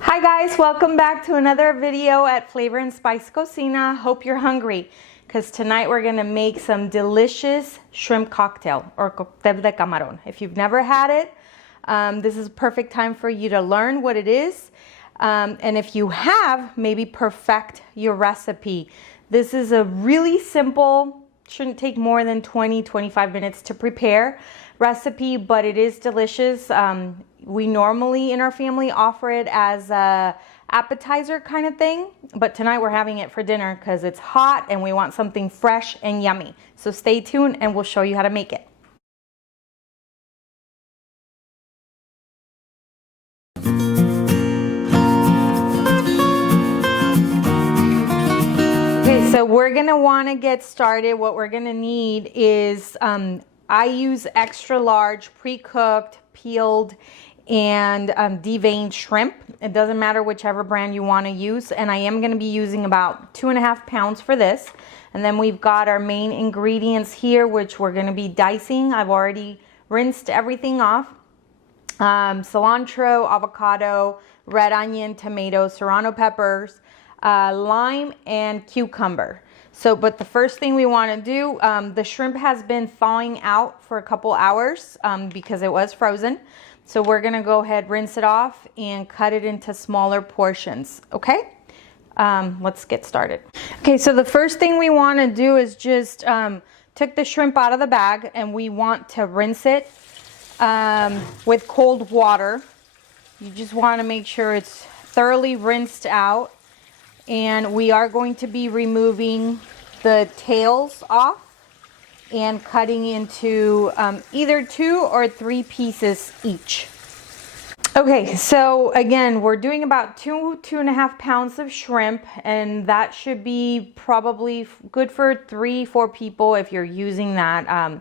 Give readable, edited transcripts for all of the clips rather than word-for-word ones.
Hi guys, welcome back to another video at Flavor and Spice Cocina. Hope you're hungry because tonight we're gonna make some delicious shrimp cocktail or Coctel De Camaron. If you've never had it, this is a perfect time for you to learn what it is. And if you have, maybe perfect your recipe. This is a really simple, shouldn't take more than 20-25 minutes to prepare recipe, but it is delicious. We normally in our family offer it as a appetizer kind of thing, but tonight we're having it for dinner because it's hot and we want something fresh and yummy. So stay tuned and we'll show you how to make it. Okay, so we're gonna want to get started. What we're gonna need is I use extra large, pre-cooked, peeled, and deveined shrimp. It doesn't matter whichever brand you want to use, and I am going to be using about 2.5 pounds for this. And then we've got our main ingredients here, which we're going to be dicing. I've already rinsed everything off. Cilantro, avocado, red onion, tomatoes, serrano peppers, lime, and cucumber. So, but the first thing we want to do, the shrimp has been thawing out for a couple hours because it was frozen. So we're going to go ahead, rinse it off, and cut it into smaller portions. Okay, let's get started. Okay, so the first thing we want to do is just take the shrimp out of the bag, and we want to rinse it with cold water. You just want to make sure it's thoroughly rinsed out. And we are going to be removing the tails off and cutting into either 2 or 3 pieces each. Okay, so again, we're doing about 2.5 pounds of shrimp, and that should be probably good for 3-4 people if you're using that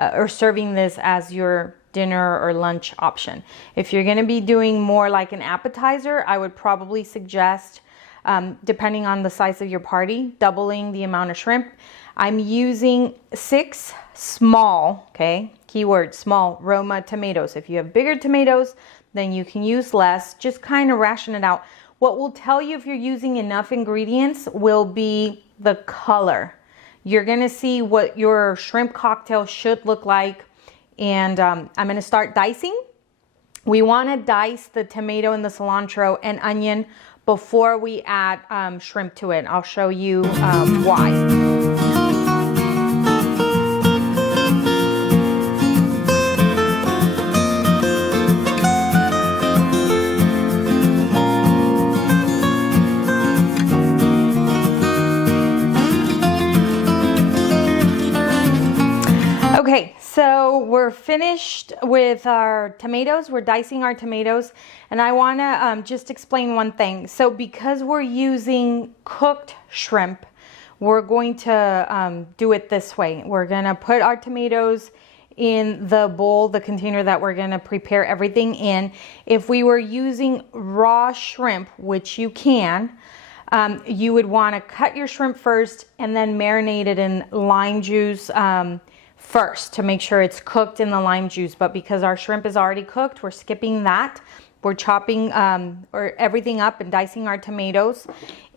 or serving this as your dinner or lunch option. If you're going to be doing more like an appetizer, I would probably suggest, depending on the size of your party, doubling the amount of shrimp. I'm using 6 small, okay, keyword small, Roma tomatoes. If you have bigger tomatoes, then you can use less. Just kind of ration it out. What will tell you if you're using enough ingredients will be the color. You're gonna see what your shrimp cocktail should look like. And I'm gonna start dicing. We wanna dice the tomato and the cilantro and onion before we add shrimp to it. I'll show you why. Okay, so we're finished with our tomatoes. We're dicing our tomatoes, and I want to just explain one thing. So because we're using cooked shrimp, we're going to do it this way. We're going to put our tomatoes in the bowl, the container that we're going to prepare everything in. If we were using raw shrimp, which you can, you would want to cut your shrimp first and then marinate it in lime juice first to make sure it's cooked in the lime juice. But because our shrimp is already cooked, we're skipping that. We're chopping or everything up and dicing our tomatoes,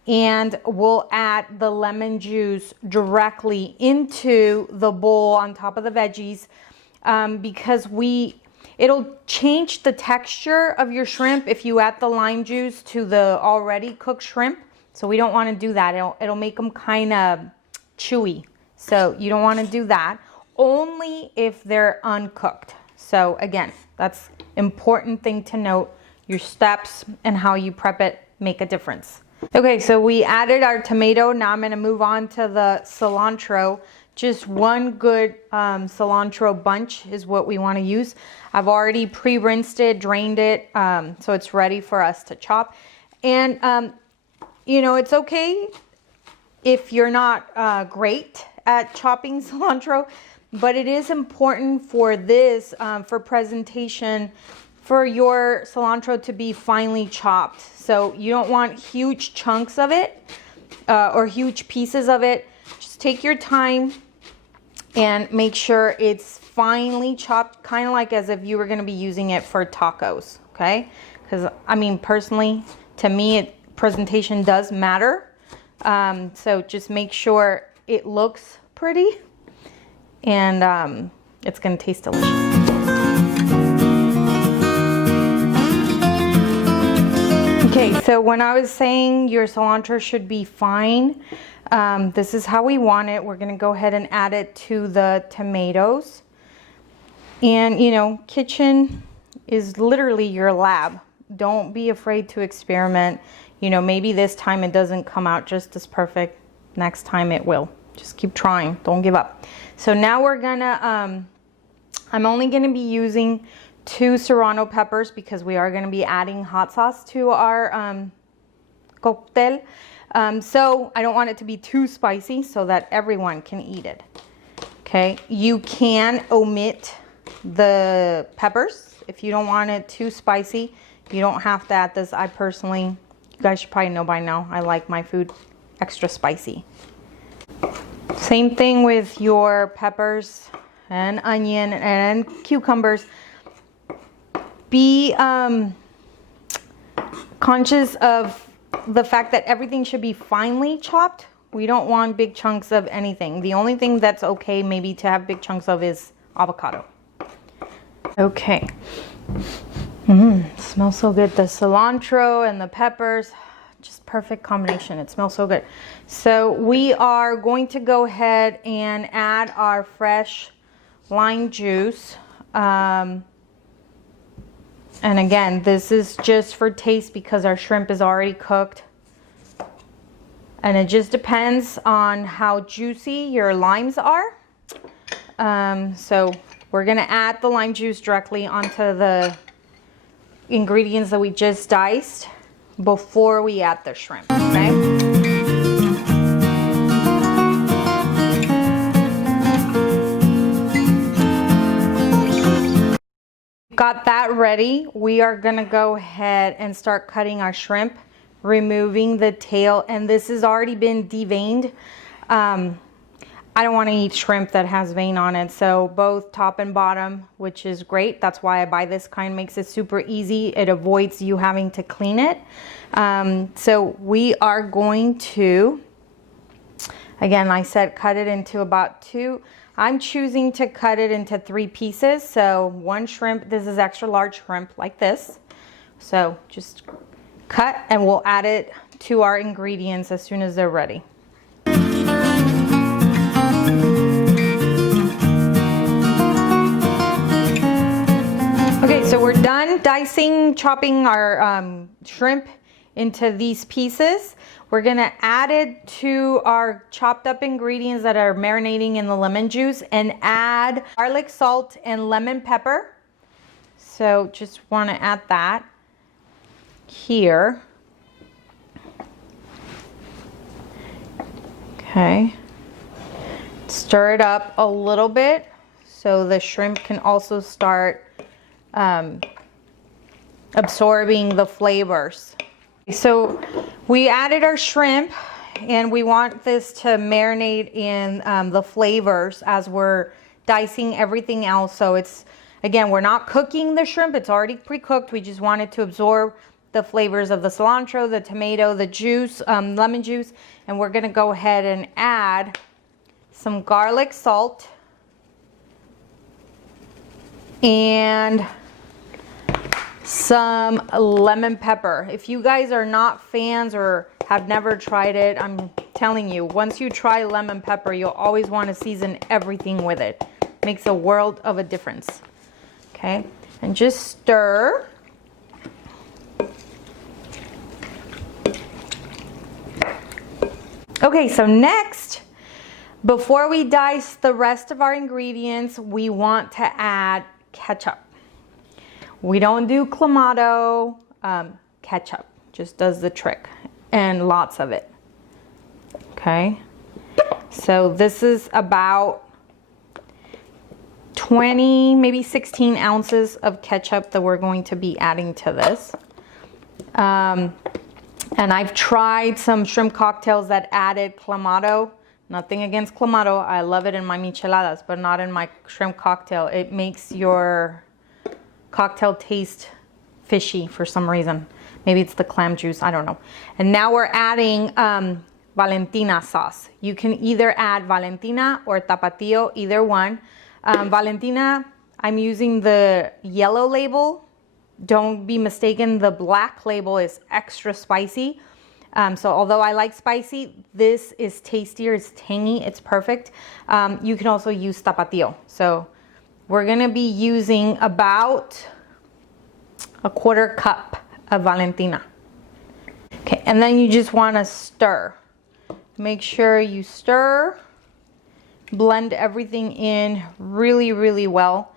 and we'll add the lemon juice directly into the bowl on top of the veggies because it'll change the texture of your shrimp if you add the lime juice to the already cooked shrimp. So we don't want to do that. It'll make them kind of chewy. So you don't want to do that. Only if they're uncooked. So again, that's important thing to note. Your steps and how you prep it make a difference. Okay, so we added our tomato. Now I'm going to move on to the cilantro. Just one good cilantro bunch is what we want to use. I've already pre-rinsed it, drained it, so it's ready for us to chop. And you know, it's okay if you're not great at chopping cilantro. But it is important for this, for presentation, for your cilantro to be finely chopped. So you don't want huge chunks of it or huge pieces of it. Just take your time and make sure it's finely chopped, kind of like as if you were going to be using it for tacos, okay? because I mean, personally, to me, presentation does matter. So just make sure it looks pretty, and it's gonna taste delicious. Okay, so when I was saying your cilantro should be fine, this is how we want it. We're gonna go ahead and add it to the tomatoes. And you know, kitchen is literally your lab. Don't be afraid to experiment. You know, maybe this time it doesn't come out just as perfect. Next time it will. Just keep trying. Don't give up. So now we're gonna, I'm only gonna be using 2 serrano peppers because we are gonna be adding hot sauce to our cocktail. So I don't want it to be too spicy so that everyone can eat it. Okay, you can omit the peppers if you don't want it too spicy. You don't have to add this. I personally, you guys should probably know by now, I like my food extra spicy. Same thing with your peppers and onion and cucumbers. Be conscious of the fact that everything should be finely chopped. We don't want big chunks of anything. The only thing that's okay maybe to have big chunks of is avocado. Okay. Smells so good. The cilantro and the peppers, just perfect combination. It smells so good. So we are going to go ahead and add our fresh lime juice. And again, this is just for taste because our shrimp is already cooked. And it just depends on how juicy your limes are. So we're gonna add the lime juice directly onto the ingredients that we just diced before we add the shrimp, okay? Got that ready. We are gonna go ahead and start cutting our shrimp, removing the tail, and this has already been deveined. I don't want to eat shrimp that has vein on it, so both top and bottom, which is great. That's why I buy this kind. Makes it super easy. It avoids you having to clean it. So we are going to, again, I said cut it into about 2. I'm choosing to cut it into 3 pieces. So 1 shrimp, this is extra large shrimp like this. So just cut and we'll add it to our ingredients as soon as they're ready. Okay, so we're done chopping our shrimp into these pieces. We're gonna add it to our chopped up ingredients that are marinating in the lemon juice and add garlic, salt, and lemon pepper. So just wanna add that here. Okay, stir it up a little bit so the shrimp can also start absorbing the flavors. So we added our shrimp and we want this to marinate in the flavors as we're dicing everything else. So it's, again, we're not cooking the shrimp, it's already pre-cooked. We just want it to absorb the flavors of the cilantro, the tomato, the juice, lemon juice, and we're gonna go ahead and add some garlic salt and some lemon pepper. If you guys are not fans or have never tried it, I'm telling you, once you try lemon pepper, you'll always want to season everything with it. Makes a world of a difference. Okay, and just stir. Okay, so next, before we dice the rest of our ingredients, we want to add ketchup. We don't do clamato, ketchup just does the trick, and lots of it. Okay, so this is about 20, maybe 16 ounces of ketchup that we're going to be adding to this. And I've tried some shrimp cocktails that added clamato. Nothing against clamato, I love it in my micheladas, but not in my shrimp cocktail. It makes your cocktail taste fishy for some reason. Maybe it's the clam juice, I don't know. And now we're adding Valentina sauce. You can either add Valentina or tapatio, either one. Valentina, I'm using the yellow label. Don't be mistaken, the black label is extra spicy. So although I like spicy, this is tastier, it's tangy, it's perfect. You can also use tapatio. So we're gonna be using about a 1/4 cup of Valentina. Okay, and then you just wanna stir. Make sure you stir, blend everything in really, really well.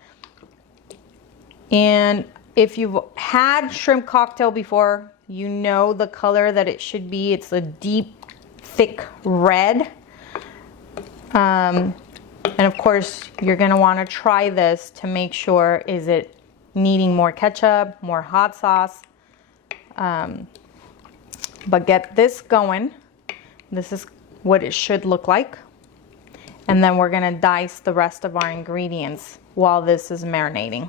And if you've had shrimp cocktail before, you know the color that it should be. It's a deep, thick red. And of course, you're gonna wanna try this to make sure, is it needing more ketchup, more hot sauce? But get this going. This is what it should look like. And then we're gonna dice the rest of our ingredients while this is marinating.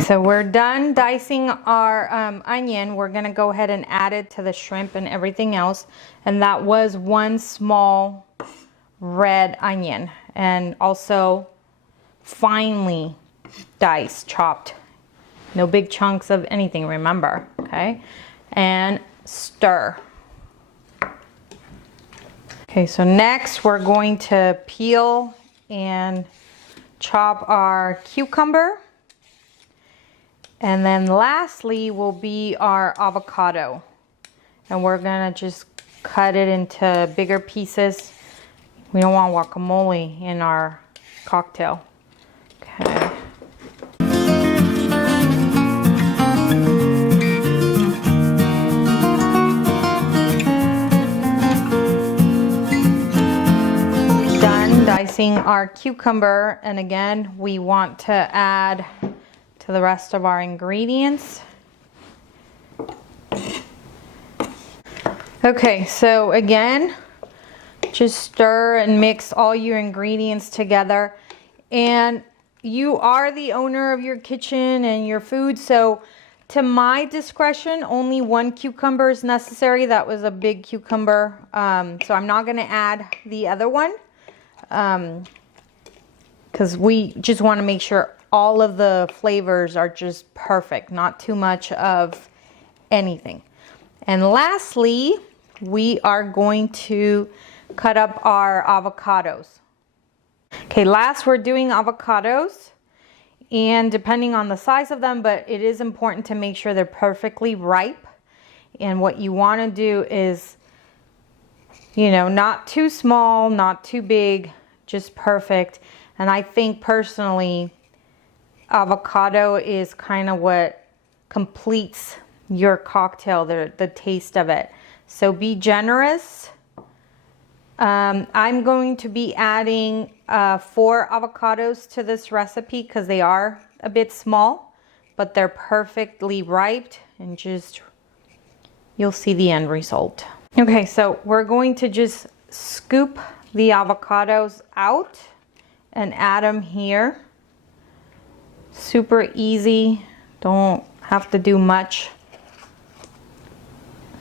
So we're done dicing our onion. We're gonna go ahead and add it to the shrimp and everything else. And that was 1 small red onion, and also finely diced, chopped. No big chunks of anything, remember, okay? And stir. Okay, so next we're going to peel and chop our cucumber. And then lastly will be our avocado. And we're gonna just cut it into bigger pieces. We don't want guacamole in our cocktail. Okay. Done dicing our cucumber, and again, we want to add to the rest of our ingredients. Okay, so again, just stir and mix all your ingredients together. And you are the owner of your kitchen and your food, so to my discretion, only 1 cucumber is necessary. That was a big cucumber, so I'm not gonna add the other one, because we just wanna make sure all of the flavors are just perfect, not too much of anything. And lastly, we are going to cut up our avocados. Okay, last we're doing avocados, and depending on the size of them, but it is important to make sure they're perfectly ripe. And what you want to do is, you know, not too small, not too big, just perfect. And I think personally, avocado is kind of what completes your cocktail, the taste of it. So be generous. I'm going to be adding 4 avocados to this recipe because they are a bit small, but they're perfectly ripe, and just, you'll see the end result. Okay, so we're going to just scoop the avocados out and add them here. Super easy, don't have to do much.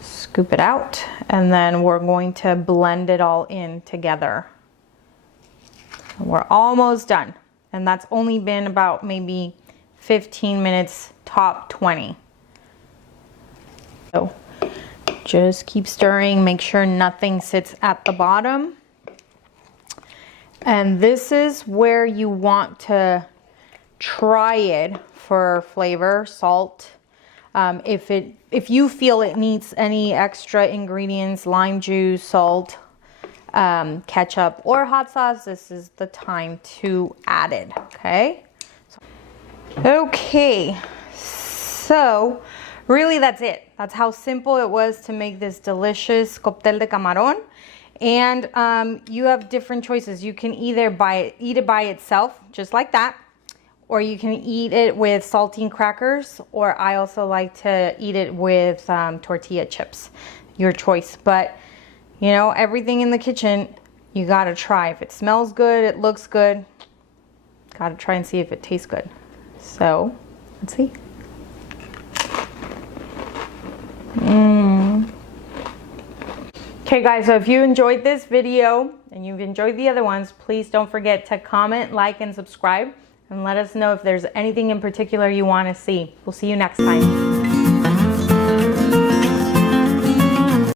Scoop it out, and then we're going to blend it all in together. We're almost done, and that's only been about maybe 15 minutes, top 20. So just keep stirring, make sure nothing sits at the bottom. And this is where you want to try it for flavor, salt. If you feel it needs any extra ingredients, lime juice, salt, ketchup, or hot sauce, this is the time to add it, okay? Okay, so really that's it. That's how simple it was to make this delicious Coctel de Camaron. And you have different choices. You can either eat it by itself, just like that, or you can eat it with saltine crackers, or I also like to eat it with tortilla chips. Your choice. But you know, everything in the kitchen, you gotta try. If it smells good, it looks good, gotta try and see if it tastes good. So, let's see. Okay guys, so if you enjoyed this video and you've enjoyed the other ones, please don't forget to comment, like, and subscribe, and let us know if there's anything in particular you want to see. We'll see you next time.